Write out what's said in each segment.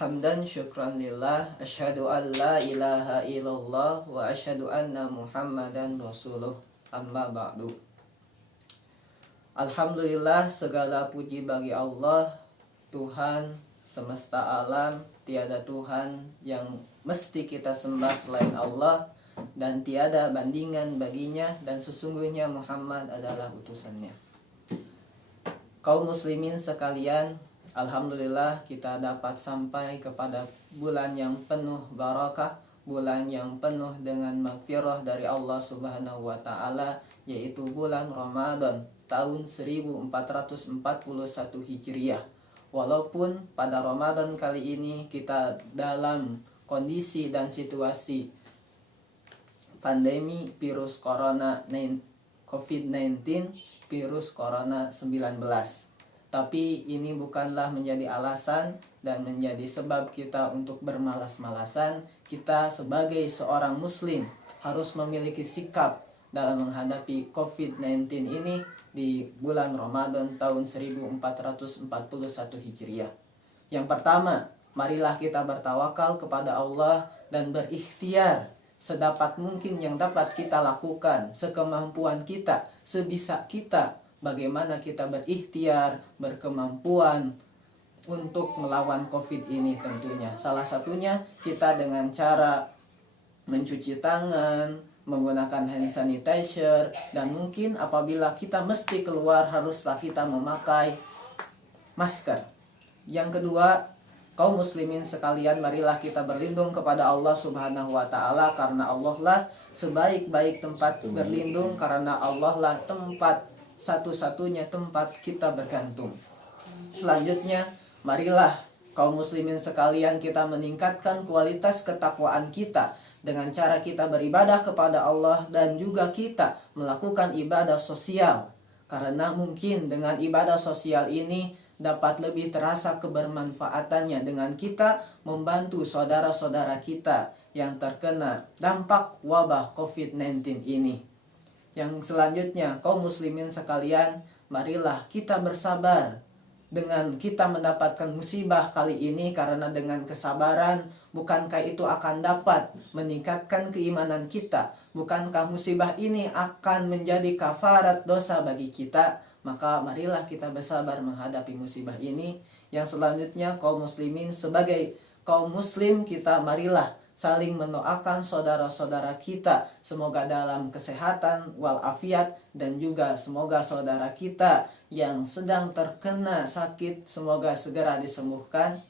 Hamdan syukran lillah, asyhadu an la ilaha illallah wa asyhadu anna Muhammadan rasuluh, amma ba'du. Alhamdulillah, segala puji bagi Allah, Tuhan semesta alam. Tiada Tuhan yang mesti kita sembah selain Allah, dan tiada bandingan baginya, dan sesungguhnya Muhammad adalah utusannya. Kaum muslimin sekalian, alhamdulillah kita dapat sampai kepada bulan yang penuh barakah, bulan yang penuh dengan maghfirah dari Allah Subhanahu wa taala, yaitu bulan Ramadan tahun 1441 Hijriah. Walaupun pada Ramadan kali ini kita dalam kondisi dan situasi pandemi virus corona COVID-19, virus corona 19. Tapi ini bukanlah menjadi alasan dan menjadi sebab kita untuk bermalas-malasan. Kita sebagai seorang muslim harus memiliki sikap dalam menghadapi COVID-19 ini di bulan Ramadan tahun 1441 Hijriah. Yang pertama, marilah kita bertawakal kepada Allah dan berikhtiar sedapat mungkin yang dapat kita lakukan, sekemampuan kita, sebisa kita, bagaimana kita berikhtiar, berkemampuan untuk melawan COVID ini tentunya. Salah satunya kita dengan cara mencuci tangan, menggunakan hand sanitizer, dan mungkin apabila kita mesti keluar haruslah kita memakai masker. Yang kedua, kaum muslimin sekalian, marilah kita berlindung kepada Allah Subhanahu wa taala, karena Allah lah sebaik-baik tempat berlindung, karena Allah lah tempat satu-satunya tempat kita bergantung. Selanjutnya, marilah kaum muslimin sekalian kita meningkatkan kualitas ketakwaan kita dengan cara kita beribadah kepada Allah dan juga kita melakukan ibadah sosial. Karena mungkin dengan ibadah sosial ini dapat lebih terasa kebermanfaatannya dengan kita membantu saudara-saudara kita yang terkena dampak wabah COVID-19 ini. Yang selanjutnya, kaum muslimin sekalian, marilah kita bersabar dengan kita mendapatkan musibah kali ini, karena dengan kesabaran bukankah itu akan dapat meningkatkan keimanan kita? Bukankah musibah ini akan menjadi kafarat dosa bagi kita? Maka marilah kita bersabar menghadapi musibah ini. Yang selanjutnya, kaum muslimin sebagai kaum muslim, kita marilah saling mendoakan saudara-saudara kita semoga dalam kesehatan walafiat, dan juga semoga saudara kita yang sedang terkena sakit semoga segera disembuhkan.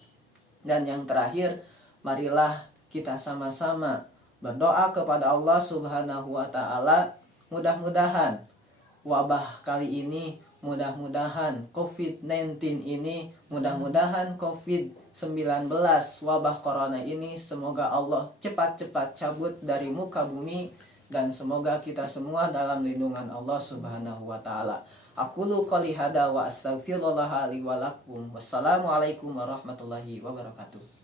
Dan yang terakhir, marilah kita sama-sama berdoa kepada Allah Subhanahu wa taala, mudah-mudahan wabah kali ini, mudah-mudahan COVID-19 ini, mudah-mudahan COVID-19 wabah corona ini, semoga Allah cepat-cepat cabut dari muka bumi, dan semoga kita semua dalam lindungan Allah Subhanahu wa taala. Aqulu qouli hada wa astaghfirullah li wa lakum. Wassalamualaikum warahmatullahi wabarakatuh.